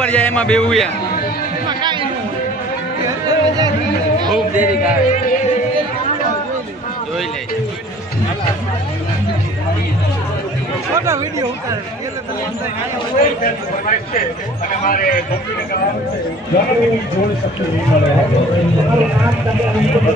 ઉપર જાય એમાં બેવું યાર ખૂબ દેરી કાઢે જોઈ લે ફોટો વિડિયો ઉતારે એટલે તો અને મારે કોમ્પ્યુટર કરવાનું જોડ શક્તિ નહીં મળે તમારું નામ તમે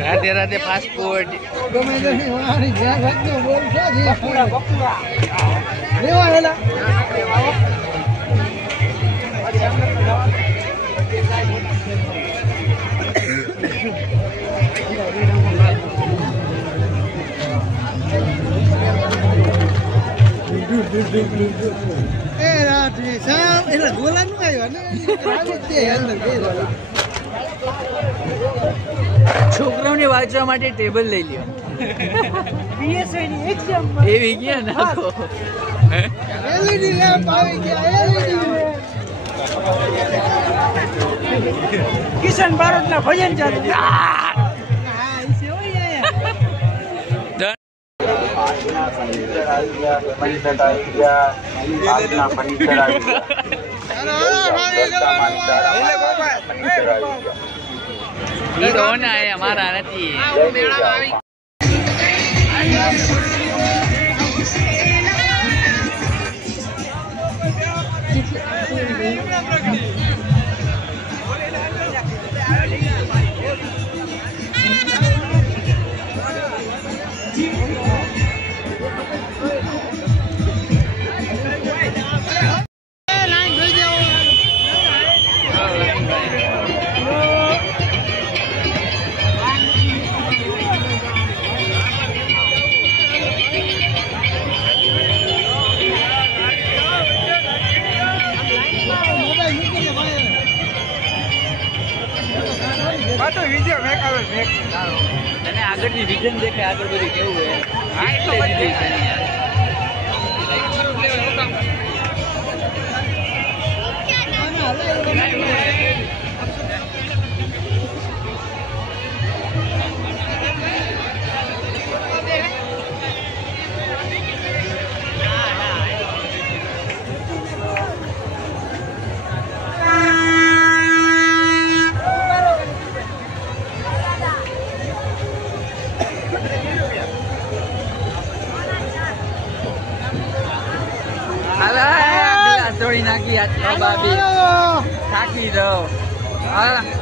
રાધે રાધે પાસપોર્ટ છોકરાઓને વાંચવા માટે ટેબલ લઈ લ્યો એવી ગયા ના કિશન ભારત ના ભજન ચાલુ हमारा नहीं આગળની વિઝન દેખે આગળ બધું કેવું થોડી નાખી આ બાબી થાકી દો હા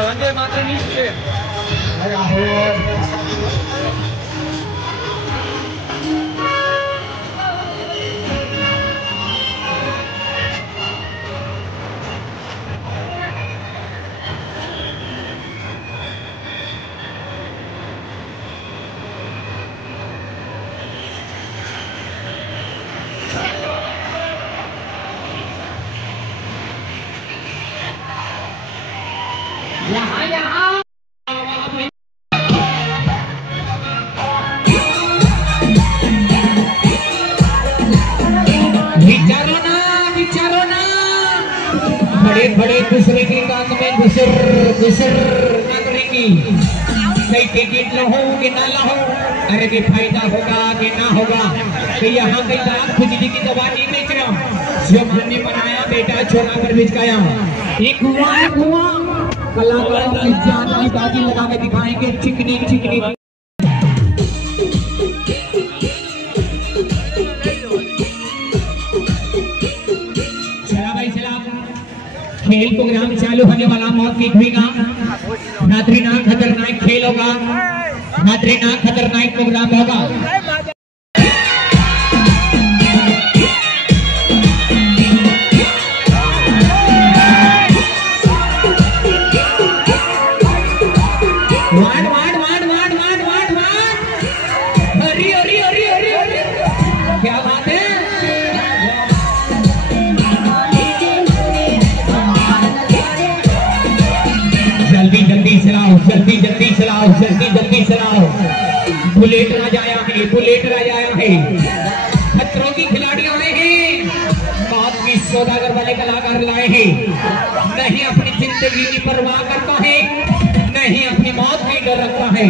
वंदे मातरम यहाँ यहाँ विचारो ना बड़े बड़े दूसरे के काम में घुसर ना करेंगी। नहीं टिकट लो कि ना लो, अरे भी फायदा होगा कि ना होगा। तो यहाँ कई लाख खुजली की दवा नहीं बेच रहा, जो हमने बनाया बेटा छोरा पर बिचकाया। एक हुआ कलाकारों की जान की बाजी लगा के दिखाएंगे चिकनी चिकनी। चला भाई चला, खेल प्रोग्राम चालू होने वाला। मौत की हुईगा खतरनाक खतरनाक खेल होगा, खतरनाक खतरनाक प्रोग्राम होगा। क्या बात है, जल्दी जल्दी चलाओ, जल्दी जल्दी चलाओ, जल्दी जल्दी चलाओ। बुलेट राज आया है, बुलेट राज आया है। खतरों की खिलाड़ी आए हैं, मौत की सौदागर वाले कलाकार लाए हैं। नहीं अपनी जिंदगी की परवाह करता है, नहीं अपनी मौत की डर रखता है।